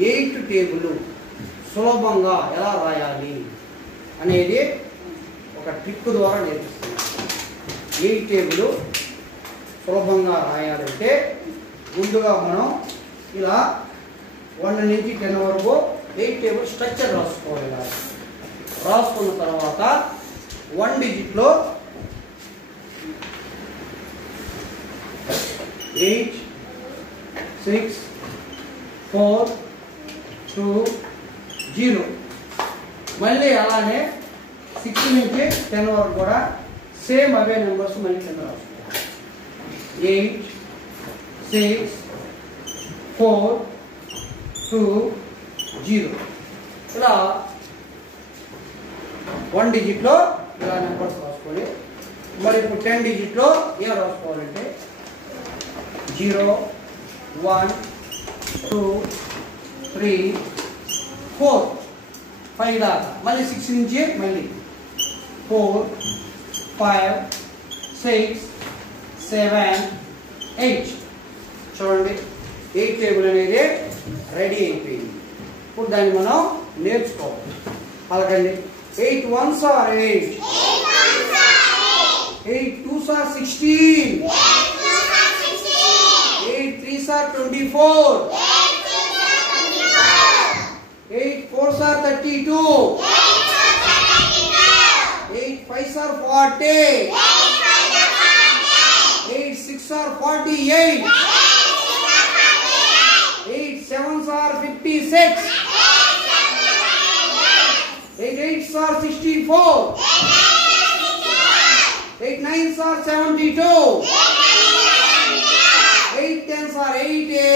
8 table సులభంగా ఎలా రాయాలి అనేది ఒక ట్రిక్ ద్వారా నేర్పిస్తున్నాను. 8 టేబుల్ సులభంగా రాయాలంటే ముందుగా మనం ఇలా 1 నుంచి 10 వరకు 8 టేబుల్ స్ట్రక్చర్ రాసుకోవాలి. రాసుకున్న తర్వాత 1 డిజిట్లో 8, 6, 4, 2, 0. మళ్ళీ అలానే 6 నుంచి 10 వరకు కూడా సేమ్ అవే నెంబర్స్ మళ్ళీ కింద రాసుకోవాలి. 8, 6, 4, 2, 0. ఇలా 1 డిజిట్లో ఇలా నెంబర్స్ రాసుకోవాలి. మరి ఇప్పుడు 10 డిజిట్లో ఏం రాసుకోవాలంటే 0, 1, 2, 3, 4, 5 దాకా. మళ్ళీ 6 నుంచి మళ్ళీ 4, 5, 6, 7, 8. చూడండి 8 టేబుల్ అనేది రెడీ అయిపోయింది. ఇప్పుడు దాన్ని మనం నేర్చుకోవాలి. అలాగండి 8 1s are 8, 8 2s are 16, 8 3s are 24, 8 4s are 32, 8 5s are 40, 8 6s are 48, 8 7s are 56, 8 8s are 64, 8 9s are 72, 8 10s are 80.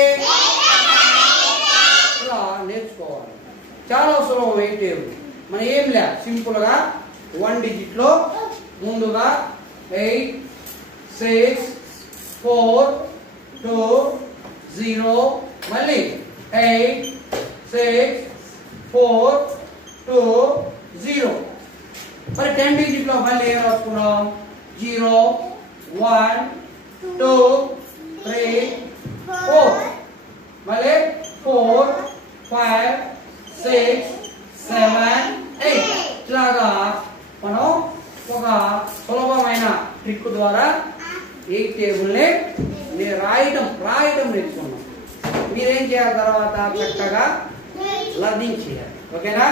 ఇలా నేర్చుకోవాలి. చాలా సులభం 8 టేబుల్. మనం ఏం లే సింపుల్గా 1 డిజిట్లో ముందుగా 8, 6, 4, 2, 0, మళ్ళీ 8, 6, 4, 2, 0. మరి 10 డిజిట్లో మళ్ళీ ఏం రాసుకున్నాం 0, 1, 2, 3, 4, మళ్ళీ 4, 5, 6, 7, 8. ఇలాగా మనం ఒక సులభమైన ట్రిక్ ద్వారా 8 టేబుల్ని రాయటం నేర్చుకున్నాం. మీరేం చేయాలి తర్వాత చక్కగా లర్నింగ్ చేయాలి. ఓకేనా?